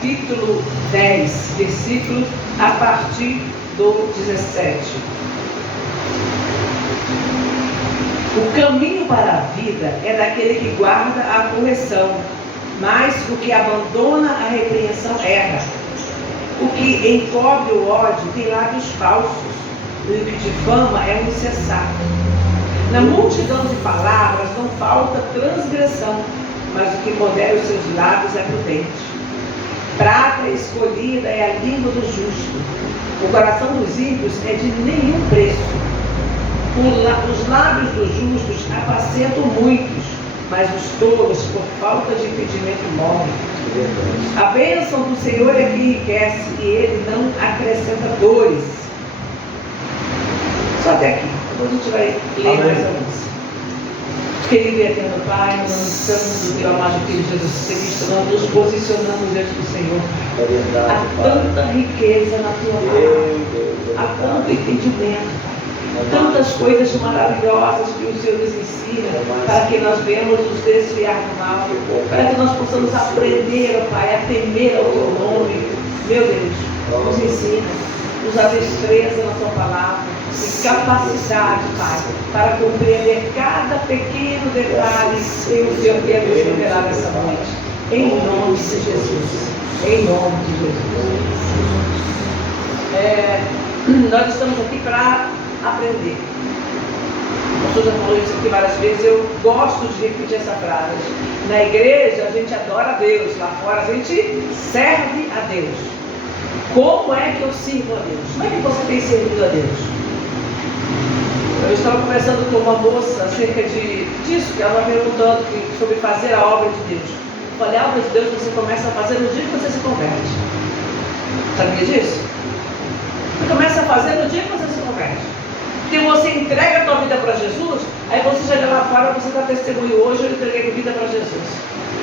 capítulo 10, versículo a partir do 17. O caminho para a vida é daquele que guarda a correção, mas o que abandona a repreensão erra. O que encobre o ódio tem lábios falsos, e o que difama é um insensato. Na multidão de palavras não falta transgressão, mas o que modera os seus lábios é prudente. Prata escolhida é a língua do justo. O coração dos ímpios é de nenhum preço. Os lábios dos justos apacentam muitos, mas os tolos, por falta de entendimento, morrem. A bênção do Senhor é que enriquece, e Ele não acrescenta dores. Só até aqui. Depois a gente vai ler mais alguns. Querido e eterno Pai, nós estamos do Teu amado Filho Jesus Cristo, nós nos posicionamos diante do Senhor. Há tanta riqueza na Tua palavra, há tanto entendimento, tantas coisas maravilhosas que o Senhor nos ensina, para que nós venhamos nos desviar do mal, para que nós possamos aprender, ó Pai, a temer ao Teu nome. Meu Deus, nos ensina, nos dá destreza na Tua palavra, e capacidade, Pai, para compreender cada pequeno detalhe que o Senhor quer nos revelar nessa noite. Em nome de Jesus. Em nome de Jesus. Nós estamos aqui para aprender. O senhor já falou isso aqui várias vezes, eu gosto de repetir essa frase. Na igreja a gente adora a Deus, lá fora a gente serve a Deus. Como é que eu sirvo a Deus? Como é que você tem servido a Deus? Eu estava conversando com uma moça acerca disso, que ela estava perguntando sobre fazer a obra de Deus. Eu falei, a obra de Deus você começa a fazer no dia que você se converte. Sabia disso? Você começa a fazer no dia que você se converte. Porque você entrega a tua vida para Jesus, aí você chega lá fora, você dá testemunho hoje, eu entreguei a vida para Jesus.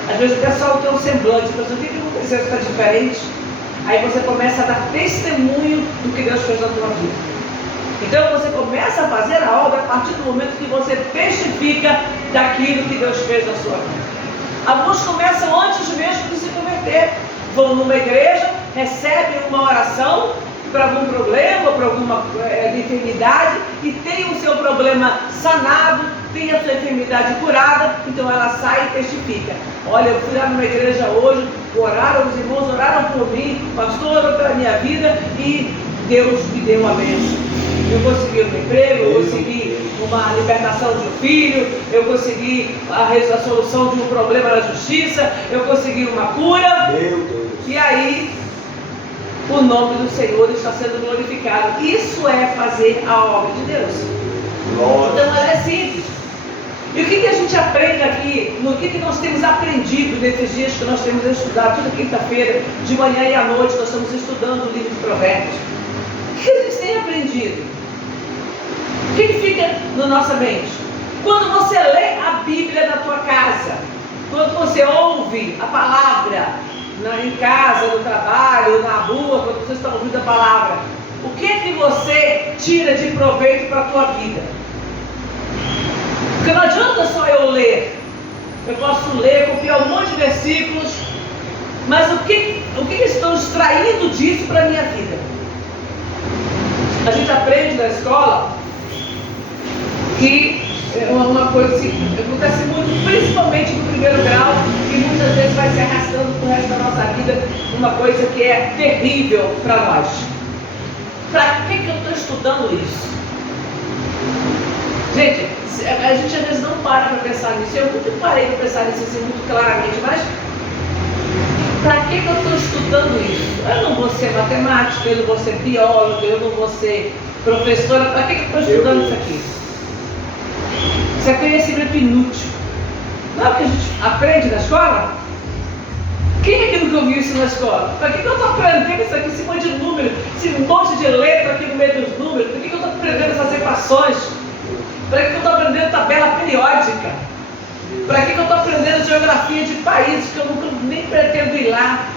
Às vezes o pessoal tem um semblante, mas o que aconteceu? Está diferente. Aí você começa a dar testemunho do que Deus fez na tua vida. Então você começa a fazer a obra a partir do momento que você testifica daquilo que Deus fez na sua vida. Alguns começam antes mesmo de se converter. Vão numa igreja, recebem uma oração para algum problema, para alguma enfermidade, e tem o seu problema sanado, tem a sua enfermidade curada, então ela sai e testifica. Olha, eu fui lá numa igreja hoje, oraram, os irmãos oraram por mim, o pastor orou pela minha vida e Deus me deu uma bênção. Eu consegui um emprego, eu consegui uma libertação de um filho, eu consegui a solução de um problema na justiça, eu consegui uma cura. Meu Deus. E aí, o nome do Senhor está sendo glorificado. Isso é fazer a obra de Deus. Glória. Então ela é simples. E o que a gente aprende aqui? No que nós temos aprendido nesses dias que nós temos estudado? Toda quinta-feira, de manhã e à noite, nós estamos estudando o livro de Provérbios. O que a gente tem aprendido? O que fica na nossa mente? Quando você lê a Bíblia na tua casa, quando você ouve a palavra em casa, no trabalho, na rua, quando você está ouvindo a palavra, o que você tira de proveito para a tua vida? Porque não adianta só eu ler. Eu posso ler, copiar um monte de versículos, mas o que estão extraindo disso para a minha vida? A gente aprende na escola que é uma coisa assim, acontece muito, principalmente no primeiro grau, e muitas vezes vai se arrastando pro resto da nossa vida, uma coisa que é terrível para nós. Para que eu estou estudando isso? Gente, a gente às vezes não para pensar nisso. Eu nunca parei para pensar nisso assim muito claramente, mas para que eu estou estudando isso? Eu não vou ser matemática, eu não vou ser bióloga, eu não vou ser professora. Para que eu estou estudando isso aqui? Isso é conhecimento inútil. Não é o que a gente aprende na escola? Quem é que nunca ouviu isso na escola? Para que eu estou aprendendo isso aqui, esse monte de número, esse monte de letra aqui no meio dos números? Para que eu estou aprendendo essas equações? Para que eu estou aprendendo tabela periódica? Para que eu estou aprendendo geografia de países que eu nunca nem pretendo ir lá?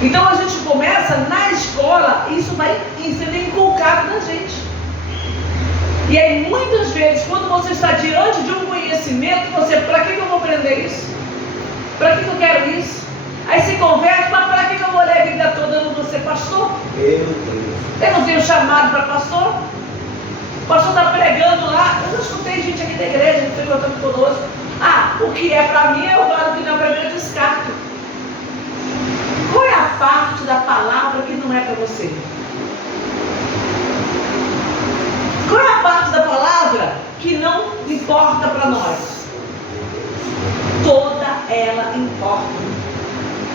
Então a gente começa na escola, e isso vai sendo inculcado na gente. E aí muitas vezes, quando você está diante de um conhecimento, você, para que eu vou aprender isso? Para que eu quero isso? Aí se converte para Eu não tenho chamado para pastor. O pastor está pregando lá. Eu não escutei gente aqui da igreja que está contando conosco. O que é para mim, eu guardo, o que não é para mim, eu descarto. Qual é a parte da palavra que não é para você? Qual é a parte da palavra que não importa para nós? Toda ela importa.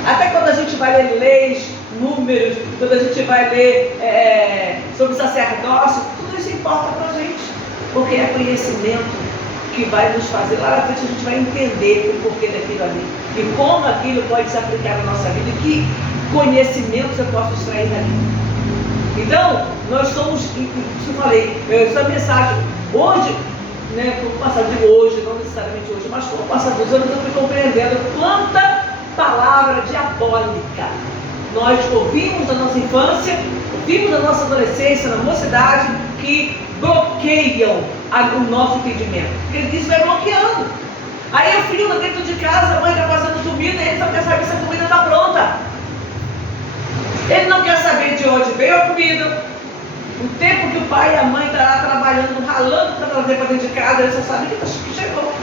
Até quando a gente vai ler leis, números, quando a gente vai ler sobre sacerdócio, tudo isso importa para a gente. Porque é conhecimento que vai nos fazer, lá na frente a gente vai entender o porquê daquilo ali. E como aquilo pode se aplicar na nossa vida. E que conhecimentos eu posso extrair dali. Então, nós somos, isso eu falei, essa mensagem, hoje, com o passar de hoje, não necessariamente hoje, mas com o passar dos anos eu fui compreendendo quanta palavra diabólica nós ouvimos na nossa infância, ouvimos na nossa adolescência, na mocidade, que bloqueiam o nosso entendimento. Porque ele diz, vai bloqueando. Aí o filho dentro de casa, a mãe está fazendo comida, e ele só quer saber se a comida está pronta. Ele não quer saber de onde veio a comida. O tempo que o pai e a mãe estão lá trabalhando, ralando para trazer para dentro de casa, ele só sabe que chegou.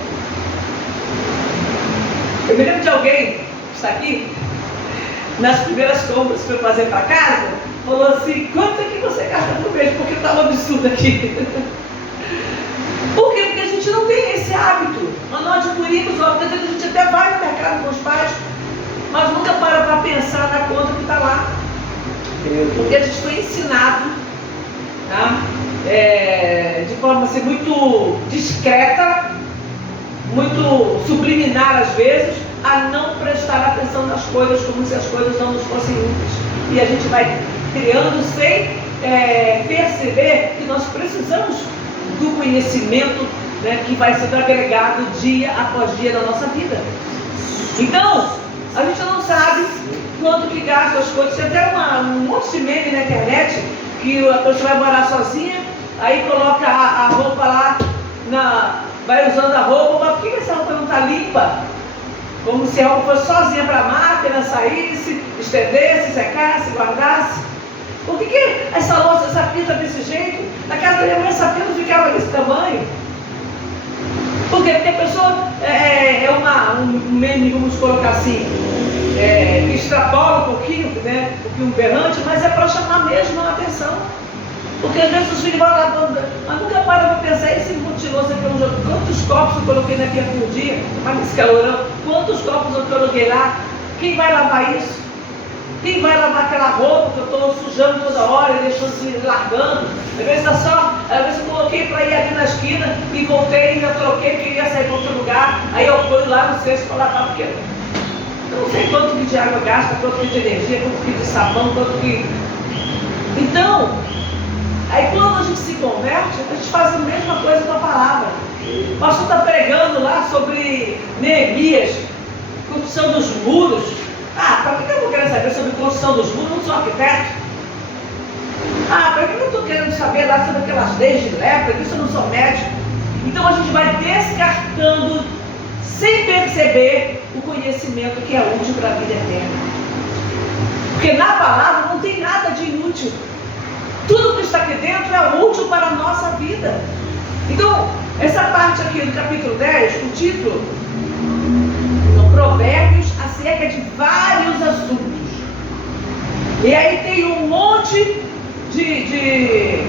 Eu me lembro de alguém que está aqui, nas primeiras compras que foi fazer para casa, falou assim, quanto é que você gasta por mês? Porque está um absurdo aqui. Por quê? Porque a gente não tem esse hábito. Nós adquirimos, às vezes a gente até vai no mercado com os pais, mas nunca para pensar na conta que está lá. Porque a gente foi ensinado, tá? De forma assim, muito discreta, muito subliminar às vezes, a não prestar atenção nas coisas como se as coisas não nos fossem úteis. E a gente vai criando sem perceber que nós precisamos do conhecimento, que vai sendo agregado dia após dia na nossa vida. Então, a gente não sabe quanto que gasta as coisas. Tem até um monte de meme na internet que a pessoa vai morar sozinha, aí coloca a roupa lá, vai usando a roupa, mas por que essa roupa não está limpa? Como se a roupa fosse sozinha para a máquina, saísse, estendesse, secasse, guardasse. Por que essa louça, essa pia está desse jeito? Na casa da minha mãe essa pia não ficava desse tamanho. Por quê? Porque a pessoa um meme, vamos colocar assim, que extrapola um pouquinho, um pouquinho berrante, mas é para chamar mesmo a atenção. Porque às vezes os filhos vão lá, mas nunca para pensar, esse mutiloso aqui, quantos copos eu coloquei na pia por dia, mas esse calorão, quantos copos eu coloquei lá, quem vai lavar isso? Quem vai lavar aquela roupa que eu estou sujando toda hora e deixando se largando? Às vezes eu coloquei para ir ali na esquina e voltei e já troquei, queria sair para outro lugar, aí eu ponho lá no cesto para lavar, porque eu não sei quanto que de água gasta, quanto que de energia, quanto que de sabão, quanto que... Então, aí quando a gente se converte, a gente faz a mesma coisa com a palavra. O pastor está pregando lá sobre Neemias, construção dos muros. Para que eu vou querer saber sobre construção dos muros? Eu não sou arquiteto. Para que eu estou querendo saber lá sobre aquelas leis de lepra? Isso eu não sou médico. Então a gente vai descartando, sem perceber, o conhecimento que é útil para a vida eterna. Porque na palavra não tem nada de inútil. Tudo que está aqui dentro é útil para a nossa vida. Então, essa parte aqui do capítulo 10, o título, são provérbios acerca de vários assuntos. E aí tem um monte de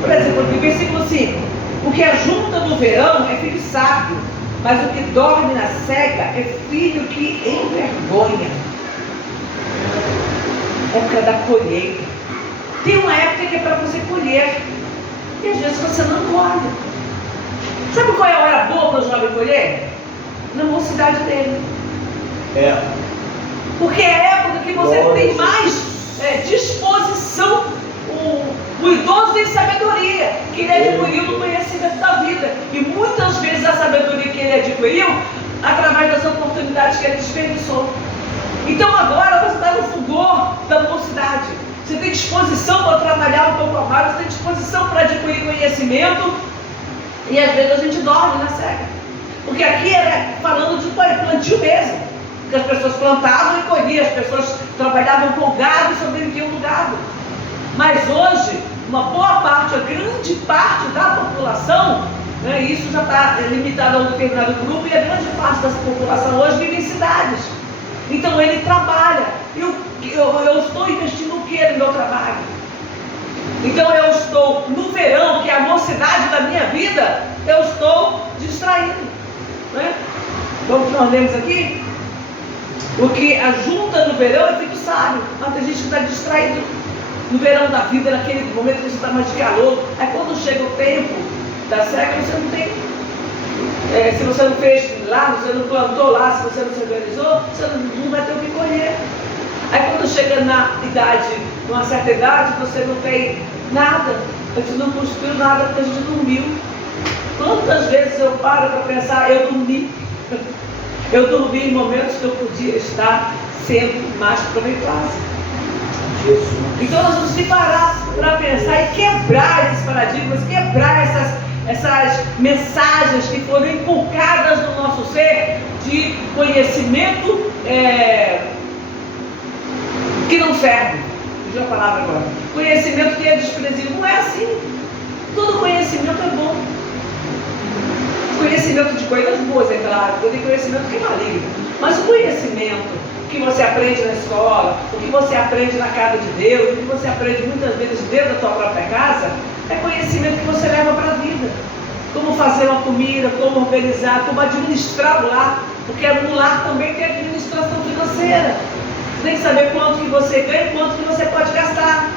por exemplo, no versículo 5, o que ajunta no verão é filho sábio, mas o que dorme na cega é filho que envergonha. Época da colheita. Tem uma época que é para você colher, e às vezes você não colhe. Sabe qual é a hora boa para o jovem colher? Na mocidade dele. Porque é a época que você tem mais disposição. O idoso tem sabedoria, que ele adquiriu no conhecimento da vida. E muitas vezes a sabedoria que ele adquiriu, através das oportunidades que ele desperdiçou. Então agora você está no fulgor da mocidade. Você tem disposição para trabalhar um pouco a mais, você tem disposição para adquirir conhecimento, e às vezes a gente dorme na cega. Porque aqui era falando de plantio mesmo, que as pessoas plantavam e colhiam, as pessoas trabalhavam com gado e sobreviviam do gado. Mas hoje, uma boa parte, a grande parte da população, né, isso já está limitado a um determinado grupo, e a grande parte da população hoje vive em cidades. Então ele trabalha. Eu estou investindo o que no meu trabalho? Então eu estou no verão, que é a mocidade da minha vida, eu estou distraído, né? Como nós lemos aqui, o que ajunta no verão é feito sábio, mas tem gente que está distraído no verão da vida, naquele momento que você está mais de calor. Aí quando chega o tempo da seca, você não tem. Se você não fez lá, você não plantou lá, se você não se organizou, você não vai ter o que colher. Aí quando chega na idade, numa certa idade, você não tem nada, você não construiu nada porque a gente dormiu. Quantas vezes eu paro para pensar, eu dormi. Eu dormi em momentos que eu podia estar sendo mais proveitosa. Jesus. Então nós vamos parar para pensar e quebrar esses paradigmas, quebrar essas mensagens que foram inculcadas no nosso ser de conhecimento que não serve. Fugiu a palavra agora. Conhecimento que é desprezível. Não é assim. Todo conhecimento é bom. Conhecimento de coisas boas, é claro. Tem conhecimento que é maligno. Mas o conhecimento que você aprende na escola, o que você aprende na casa de Deus, o que você aprende muitas vezes dentro da tua própria casa, é conhecimento que você leva para a vida. Como fazer uma comida, como organizar, como administrar o lar. Porque no lar também tem administração financeira. Você tem que saber quanto que você ganha e quanto que você pode gastar.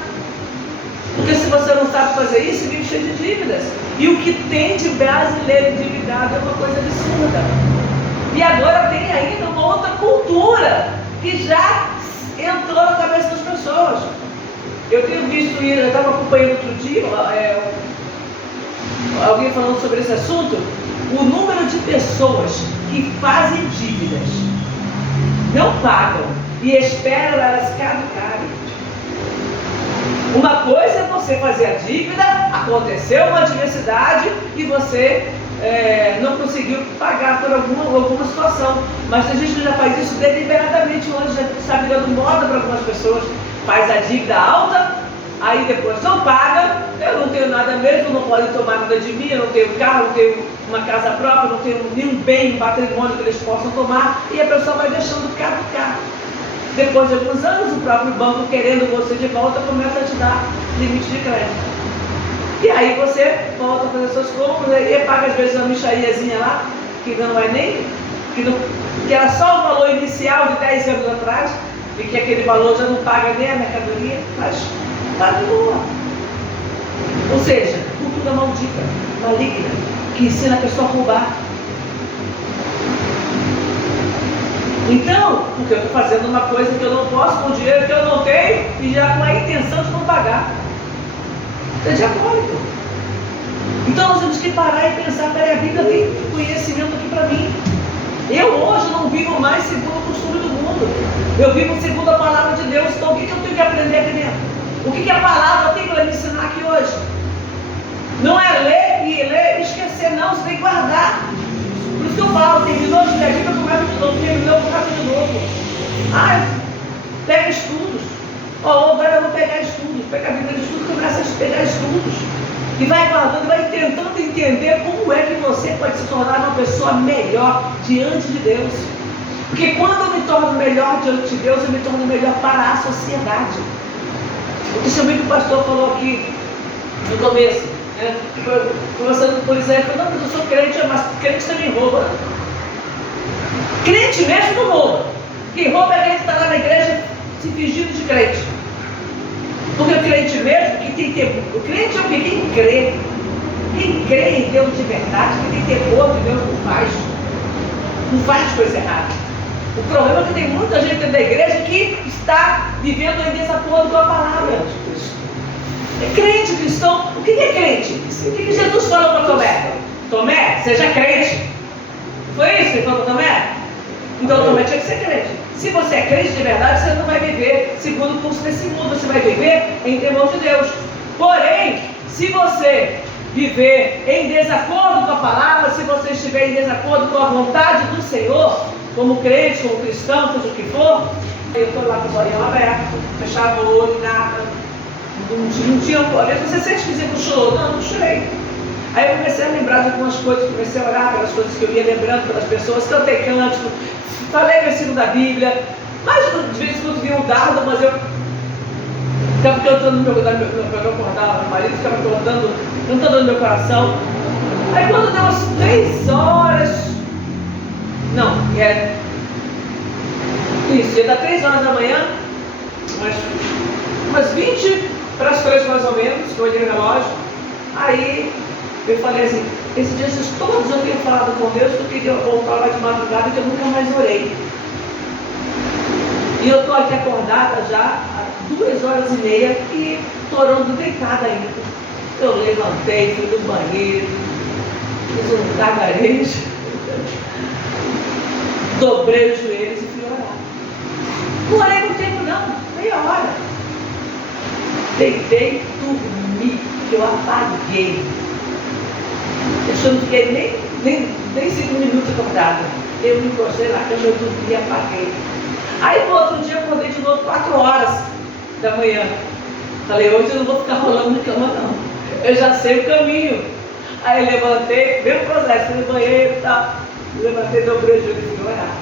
Porque se você não sabe fazer isso, vive cheio de dívidas. E o que tem de brasileiro endividado é uma coisa absurda. E agora tem ainda uma outra cultura que já entrou na cabeça das pessoas. Eu tenho visto isso, eu estava acompanhando outro dia, alguém falando sobre esse assunto, o número de pessoas que fazem dívidas, não pagam e esperam elas caducarem. Uma coisa é você fazer a dívida, aconteceu uma adversidade e você não conseguiu pagar por alguma situação. Mas a gente já faz isso deliberadamente hoje, já está virando moda para algumas pessoas. Faz a dívida alta, aí depois não paga, eu não tenho nada mesmo, não podem tomar nada de mim, eu não tenho carro, não tenho uma casa própria, não tenho nenhum bem, um patrimônio que eles possam tomar, e a pessoa vai deixando caducar. Depois de alguns anos, o próprio banco, querendo você de volta, começa a te dar limite de crédito. E aí você volta a fazer suas compras e paga às vezes uma mixariazinha lá, que não é nem, que era só o valor inicial de 10 anos atrás, e que aquele valor já não paga nem a mercadoria, mas está de boa. Ou seja, cultura maldita, maligna, que ensina a pessoa a roubar. Então, porque eu estou fazendo uma coisa que eu não posso com dinheiro que eu não tenho e já com a intenção de não pagar. Isso é diabólico. Então nós temos que parar e pensar, peraí, a Bíblia tem conhecimento aqui para mim. Eu hoje não vivo mais segundo o costume do mundo. Eu vivo segundo a palavra de Deus. Então o que eu tenho que aprender aqui dentro? O que a palavra tem para me ensinar aqui hoje? Não é ler e esquecer, não. Você tem que guardar. Por isso que eu falo, terminou de ler a Bíblia, começa de novo, terminou, começa de novo. Pega estudos. Agora eu vou pegar estudos. Pega a Bíblia de estudos, começa a pegar estudos. E vai guardando, vai tentando entender como é que você pode se tornar uma pessoa melhor diante de Deus. Porque quando eu me torno melhor diante de Deus, eu me torno melhor para a sociedade. Eu também que o pastor falou aqui no começo, né? Conversando com o Isé, falou, não, mas eu sou crente, mas crente também rouba. Crente mesmo não rouba. Quem rouba é aquele que está lá na igreja se fingindo de crente. Porque o crente mesmo, que tem temor, o crente é o que? Quem crê. Quem crê em Deus de verdade, que tem temor de Deus, não faz coisa errada. O problema é que tem muita gente dentro da igreja que está vivendo em desacordo com a palavra. É crente cristão. O que é crente? O que Jesus falou para Tomé? Tomé, seja crente. Foi isso que ele falou para Tomé? Então Tomé tinha que ser crente. Se você é crente de verdade, você não vai viver segundo o curso desse mundo, você vai viver em temor de Deus. Porém, se você viver em desacordo com a palavra, se você estiver em desacordo com a vontade do Senhor, como crente, como cristão, seja o que for, eu estou lá com os olhos abertos, fechava o olho, nada, Não tinha. Às vezes você sente que você chorou. Não chorei. Aí eu comecei a lembrar de algumas coisas, comecei a orar pelas coisas que eu ia lembrando, pelas pessoas, cantei cântico, falei versículo da Bíblia, mas de vez em quando vinha um dardo, mas eu ficava cantando no meu acordava, meu marido ficava cantando no meu coração. Aí quando deu umas 3 horas, não, isso, ia dar 3 horas da manhã, umas 20 para as 3 mais ou menos, que eu olhei no relógio, aí eu falei assim, esses dias todos eu tenho falado com Deus que eu queria voltar lá de madrugada que eu nunca mais orei. E eu estou aqui acordada já há 2h30 e estou orando deitada ainda. Eu levantei, fui no banheiro, fiz um gargarejo, dobrei os joelhos e fui orar. Não orei muito tempo não, meia hora. Deitei, dormi, que eu apaguei. Eu não fiquei nem 5 minutos acordada. Eu me encostei na cama, eu dormi e apaguei. Aí no outro dia eu acordei de novo 4 horas da manhã. Falei, hoje eu não vou ficar rolando na cama não. Eu já sei o caminho. Aí eu levantei, mesmo processo, fui no banheiro e tal. Levantei, dobrei o joelho e fui orar.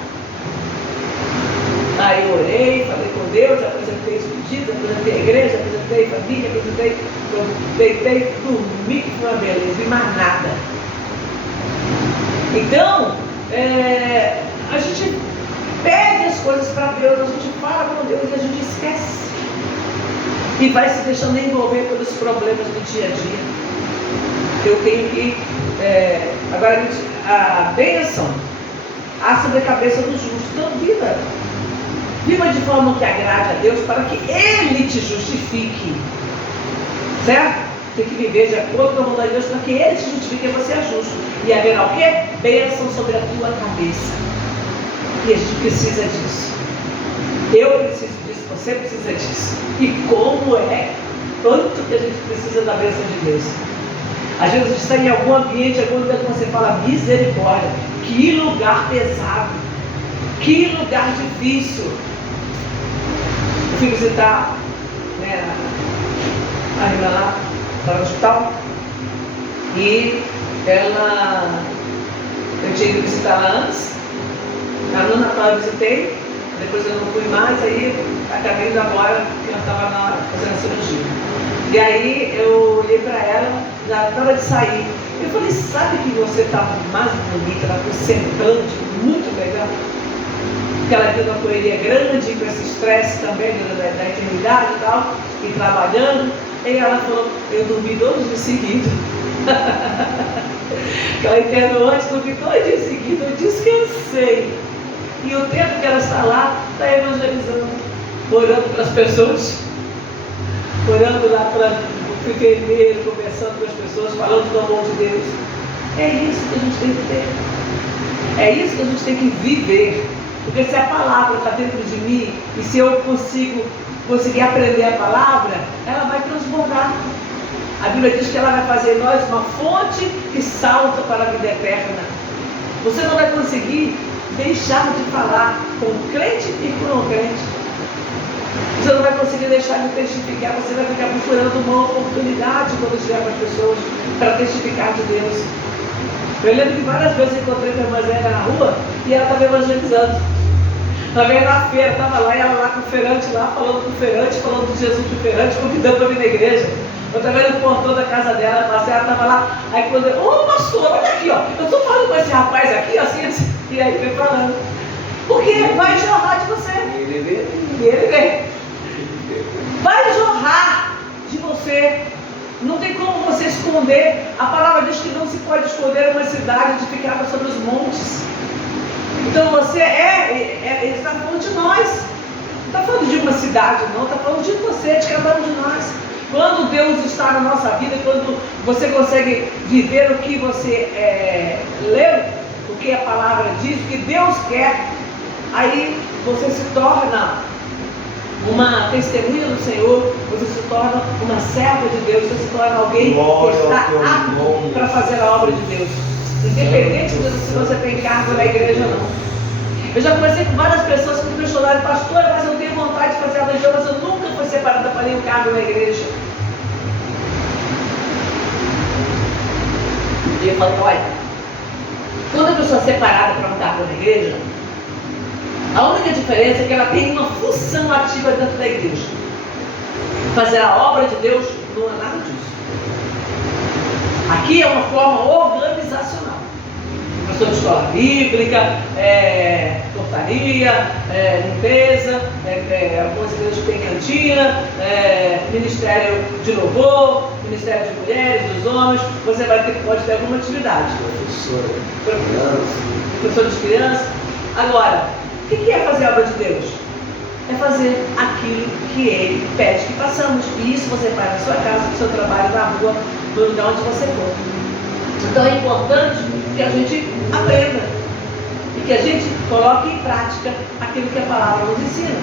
Aí eu orei, falei com Deus, apresentei os pedidos, apresentei a igreja, apresentei a família, deitei, dormi, que foi uma beleza, e mais nada. Então, a gente pede as coisas para Deus, a gente fala com Deus e a gente esquece. E vai se deixando envolver pelos problemas do dia a dia. Eu tenho que, agora a bênção, há sobre a cabeça do justo. Então, viva de forma que agrade a Deus para que Ele te justifique. Certo? Tem que viver de acordo com a vontade de Deus para que Ele te justifique e você é justo. E haverá o quê? Bênção sobre a tua cabeça. E a gente precisa disso. Eu preciso disso, você precisa disso. E como quanto que a gente precisa da bênção de Deus. Às vezes a gente está em algum ambiente, algum lugar que você fala misericórdia. Que lugar pesado. Que lugar difícil. Eu fui visitar a irmã lá, estava no hospital, e eu tinha ido visitar ela antes, no Natal eu visitei, depois eu não fui mais, aí acabei indo agora, que ela estava fazendo a cirurgia. E aí eu olhei para ela, já estava de sair, eu falei, sabe que você está mais bonita, está com semblante muito legal? Porque ela teve uma correria grande, com esse estresse também da eternidade e tal, e trabalhando. E ela falou, eu dormi 2 dias seguidos. Que ela internou antes, dormi 2 dias seguidos, eu descansei. E o tempo que ela está lá, está evangelizando, orando para as pessoas, orando lá para o enfermeiro, conversando com as pessoas, falando do amor de Deus. É isso que a gente tem que ter. É isso que a gente tem que viver. Porque se a palavra está dentro de mim, e se eu conseguir aprender a palavra, ela vai transbordar. A Bíblia diz que ela vai fazer em nós uma fonte que salta para a vida eterna. Você não vai conseguir deixar de falar com crente e com não crente. Você não vai conseguir deixar de testificar, você vai ficar procurando uma oportunidade quando estiver com as pessoas para testificar de Deus. Eu lembro que várias vezes eu encontrei com a irmã Zélia na rua e ela estava evangelizando. Também na feira, estava lá, e ela lá com o feirante lá, falando com o feirante, falando de Jesus com o feirante, convidando para vir na igreja. Eu estava vendo o portão da casa dela, a Marcela estava lá, aí quando eu, pastor, olha aqui, ó, eu estou falando com esse rapaz aqui, assim, e aí vem falando. Porque vai jorrar de você. E ele vê. Vai jorrar de você. Não tem como você esconder. A palavra diz que não se pode esconder uma cidade edificada sobre os montes. Então você ele está falando de nós. Não está falando de uma cidade, não. Está falando de você, de cada um de nós. Quando Deus está na nossa vida, quando você consegue viver o que você leu, o que a palavra diz, o que Deus quer, aí você se torna uma testemunha do Senhor, você se torna uma serva de Deus, você se torna alguém que está apto para fazer a obra de Deus, independente de se você tem cargo na igreja ou não. Eu já conversei com várias pessoas que me questionaram, pastor, mas eu tenho vontade de fazer a obra de Deus, mas eu nunca fui separada para nenhum cargo na igreja. E eu falei, olha, quando a pessoa é separada para um cargo na igreja, a única diferença é que ela tem uma função ativa dentro da igreja. Fazer a obra de Deus não é nada disso. Aqui é uma forma organizacional. Professor de escola bíblica, portaria, limpeza, algumas igrejas têm cantina, ministério de louvor, ministério de mulheres, dos homens. Você pode ter alguma atividade. Professor de crianças. Agora, o que é fazer a obra de Deus? É fazer aquilo que Ele pede que façamos. E isso você faz na sua casa, no seu trabalho, na rua, no lugar onde você for. Então é importante que a gente aprenda e que a gente coloque em prática aquilo que a palavra nos ensina.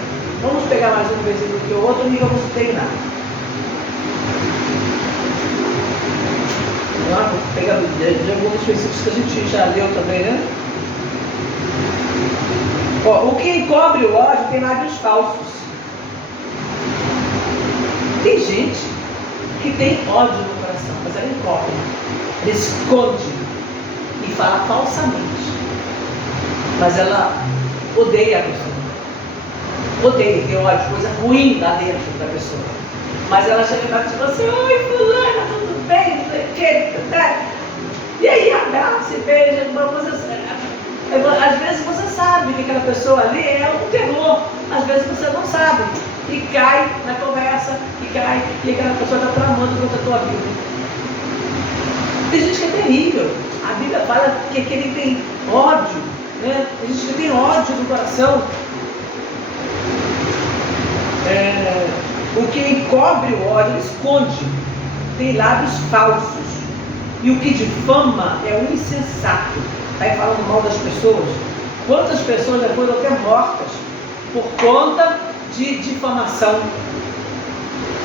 Vamos pegar mais um versículo que o outro e vamos terminar. Vamos pegar de alguns versículos que a gente já leu também, né? O que encobre o ódio tem lábios falsos. Tem gente que tem ódio no coração, mas ela encobre, ela esconde e fala falsamente. Mas ela odeia a pessoa. Odeia, tem ódio, coisa ruim lá dentro da pessoa. Mas ela chega para você, oi fulana, tudo bem? E aí abraça e beija, às vezes você sabe que aquela pessoa ali é um terror, às vezes você não sabe, e cai na conversa, e aquela pessoa está tramando contra a tua vida. Tem gente que é terrível, a Bíblia fala que aquele tem ódio, né? Tem gente que tem ódio no coração. O que encobre o ódio, ele esconde, tem lábios falsos, e o que difama é o insensato. Aí falando mal das pessoas. Quantas pessoas já foram até mortas por conta de difamação?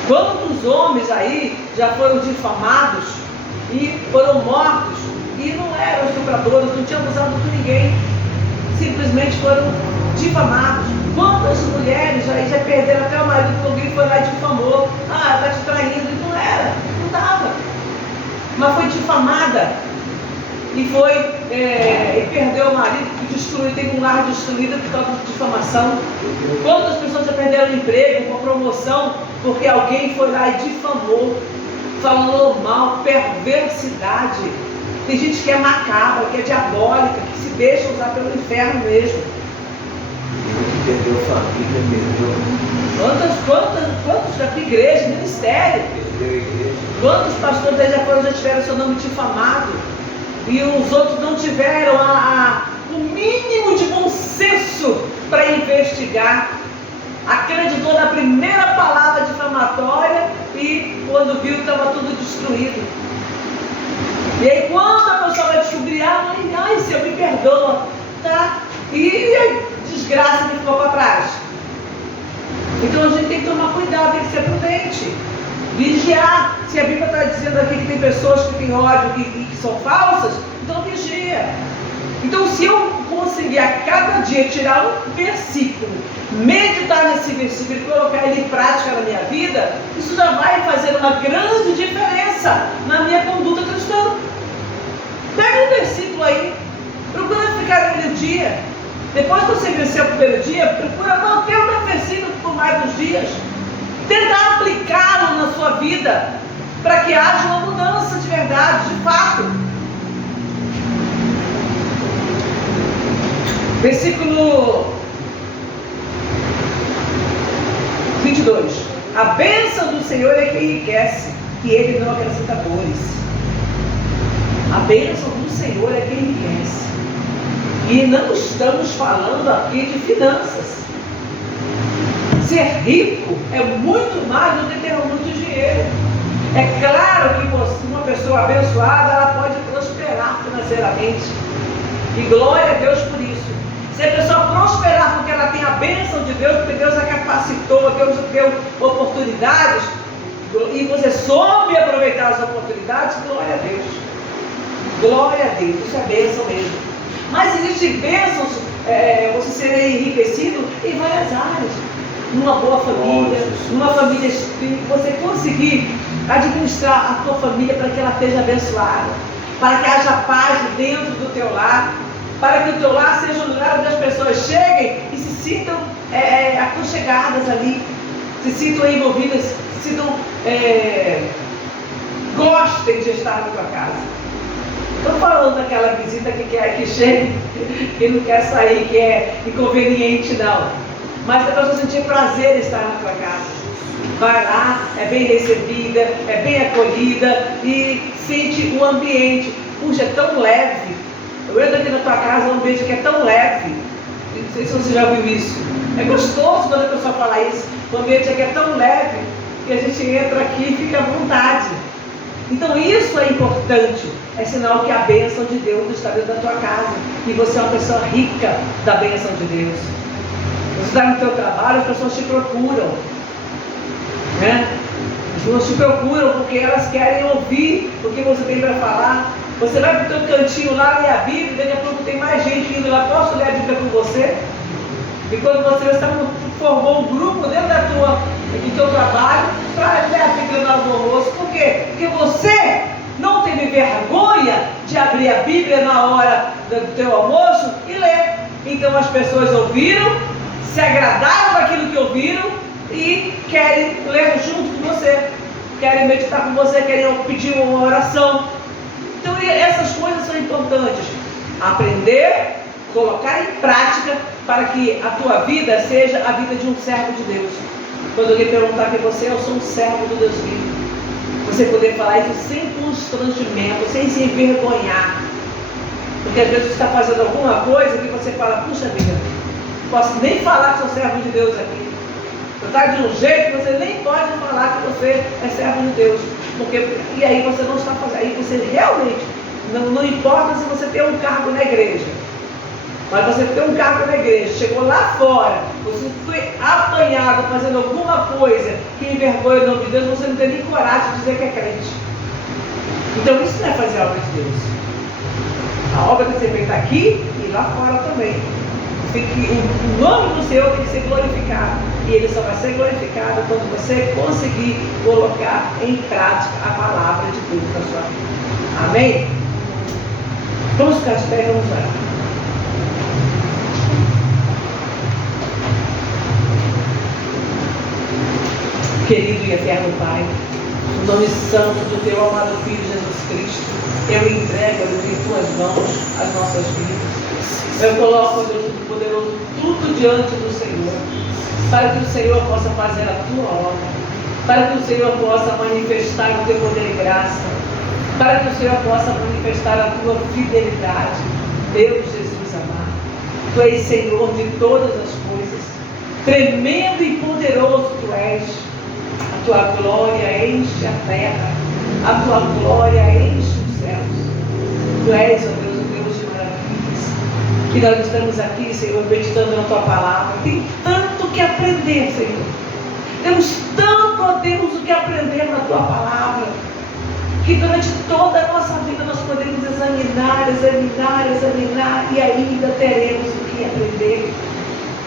Quantos homens aí já foram difamados e foram mortos e não eram estupradores, não tinham abusado de ninguém, simplesmente foram difamados? Quantas mulheres aí já perderam até o marido porque alguém foi lá e difamou? Ah, está te traindo, e não era, não estava, mas foi difamada. E perdeu o marido, teve um lar destruído por causa de difamação. Quantas pessoas já perderam o emprego, uma promoção, porque alguém foi lá e difamou, falou mal, perversidade. Tem gente que é macabra, que é diabólica, que se deixa usar pelo inferno mesmo. Perdeu família, perdeu. Quantos já igreja, ministério? Quantos pastores já tiveram seu nome difamado? E os outros não tiveram o mínimo de bom senso para investigar. Acreditou na primeira palavra difamatória e quando viu estava tudo destruído. E aí quando a pessoa vai descobrir, ai, Senhor, me perdoa, tá? E a desgraça que ficou para trás. Então a gente tem que tomar cuidado, tem que ser prudente. Vigiar. Se a Bíblia está dizendo aqui que tem pessoas que têm ódio e que são falsas, então vigia. Então se eu conseguir a cada dia tirar um versículo, meditar nesse versículo e colocar ele em prática na minha vida, isso já vai fazer uma grande diferença na minha conduta cristã. Pega um versículo aí, procura ficar nele o dia. Depois que você vencer o primeiro dia, procura manter o meu versículo por mais uns dias. Tentar aplicá-lo na sua vida, para que haja uma mudança de verdade, de fato. Versículo 22. A bênção do Senhor é que enriquece, e Ele não acrescenta dores. A bênção do Senhor é que enriquece. E não estamos falando aqui de finanças. Ser rico é muito mais do que ter muito dinheiro. É claro que uma pessoa abençoada, ela pode prosperar financeiramente. E glória a Deus por isso. Se a pessoa prosperar porque ela tem a bênção de Deus, porque Deus a capacitou, Deus deu oportunidades, e você soube aproveitar as oportunidades, glória a Deus. Glória a Deus, isso é bênção mesmo. Mas existem bênçãos, você ser enriquecido em várias áreas. Numa boa família, numa família espírita, você conseguir administrar a tua família para que ela esteja abençoada. para que haja paz dentro do teu lar, para que o teu lar seja um lugar onde as pessoas cheguem e se sintam aconchegadas ali, se sintam envolvidas, se sintam, gostem de estar na tua casa. Estou falando daquela visita que quer que chegue, que não quer sair, que é inconveniente, não. Mas a pessoa sentir prazer em estar na tua casa. Vai lá, é bem recebida, é bem acolhida e sente o ambiente. Puxa, é tão leve. Eu entro aqui na tua casa, um ambiente que é tão leve. Não sei se você já viu isso. É gostoso quando a pessoa fala isso. O ambiente aqui é tão leve que a gente entra aqui e fica à vontade. Então isso é importante. É sinal que a bênção de Deus está dentro da tua casa. E você é uma pessoa rica da bênção de Deus. Você está no teu trabalho, as pessoas te procuram. Né? As pessoas te procuram porque elas querem ouvir o que você tem para falar. Você vai para o teu cantinho lá, ler a Bíblia, e daqui a pouco tem mais gente indo lá. Posso ler a Bíblia com você? E quando você formou um grupo dentro do teu trabalho para ler a Bíblia na hora do almoço. Por quê? Porque você não teve vergonha de abrir a Bíblia na hora do teu almoço e ler. Então as pessoas ouviram, se agradaram daquilo que ouviram e querem ler junto com você, querem meditar com você, querem pedir uma oração. Então essas coisas são importantes. Aprender, colocar em prática para que a tua vida seja a vida de um servo de Deus. Quando alguém perguntar que você, eu sou um servo do Deus vivo. Você poder falar isso sem constrangimento, sem se envergonhar. Porque às vezes você está fazendo alguma coisa que você fala, puxa vida, não posso nem falar que sou servo de Deus aqui. Você está de um jeito que você nem pode falar que você é servo de Deus. E aí você não está fazendo, aí você realmente, não importa se você tem um cargo na igreja, mas você tem um cargo na igreja, chegou lá fora, você foi apanhado fazendo alguma coisa que envergonha o nome de Deus, você não tem nem coragem de dizer que é crente. Então isso não é fazer a obra de Deus. A obra tem que ser feita aqui e lá fora também. O nome do Senhor tem que ser glorificado. E Ele só vai ser glorificado quando você conseguir colocar em prática a palavra de Deus na sua vida. Amém? Vamos ficar de pé e vamos orar. Querido e eterno Pai, no nome santo do Teu amado Filho Jesus Cristo, eu entrego em Tuas mãos as nossas vidas. Eu coloco, Deus Todo-Poderoso, tudo diante do Senhor, para que o Senhor possa fazer a Tua obra, para que o Senhor possa manifestar o Teu poder e graça, para que o Senhor possa manifestar a Tua fidelidade. Deus Jesus amado, Tu és Senhor de todas as coisas, tremendo e poderoso Tu és. A Tua glória enche a terra, a Tua glória enche os céus. Tu és, ó Deus, o Deus de maravilhas. Que nós estamos aqui, Senhor, meditando na Tua palavra. Tem tanto que aprender, Senhor. Temos tanto, ó Deus, o que aprender na Tua palavra. Que durante toda a nossa vida nós podemos examinar e ainda teremos o que aprender.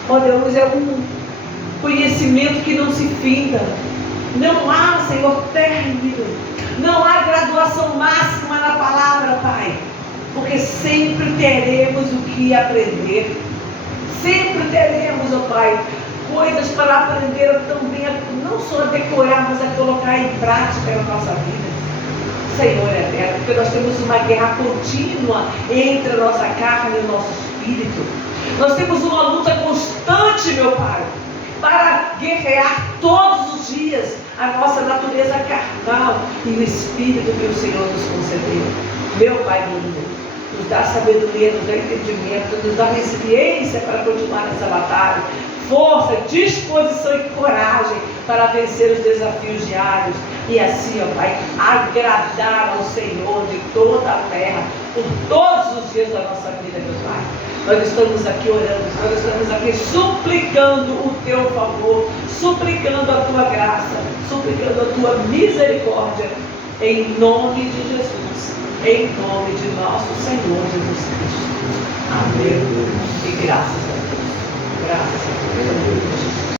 Ó Deus, é um conhecimento que não se finda. Não há, Senhor, término. Não há graduação máxima na palavra, Pai. Porque sempre teremos o que aprender. Sempre teremos, ó Pai, coisas para aprender também, não só a decorar, mas a colocar em prática na nossa vida. Senhor eterno, porque nós temos uma guerra contínua entre a nossa carne e o nosso espírito. Nós temos uma luta constante, meu Pai, para guerrear todos os dias a nossa natureza carnal e o Espírito que o Senhor nos concedeu. Meu Pai glorioso, nos dá sabedoria, nos dá entendimento, nos dá resiliência para continuar nessa batalha, força, disposição e coragem para vencer os desafios diários e assim, ó Pai, agradar ao Senhor de toda a terra por todos os dias da nossa vida, meu Pai. Nós estamos aqui orando, nós estamos aqui suplicando o Teu favor, suplicando a Tua graça, suplicando a Tua misericórdia, em nome de Jesus, em nome de nosso Senhor Jesus Cristo. Amém. E graças a Deus. Graças a Deus.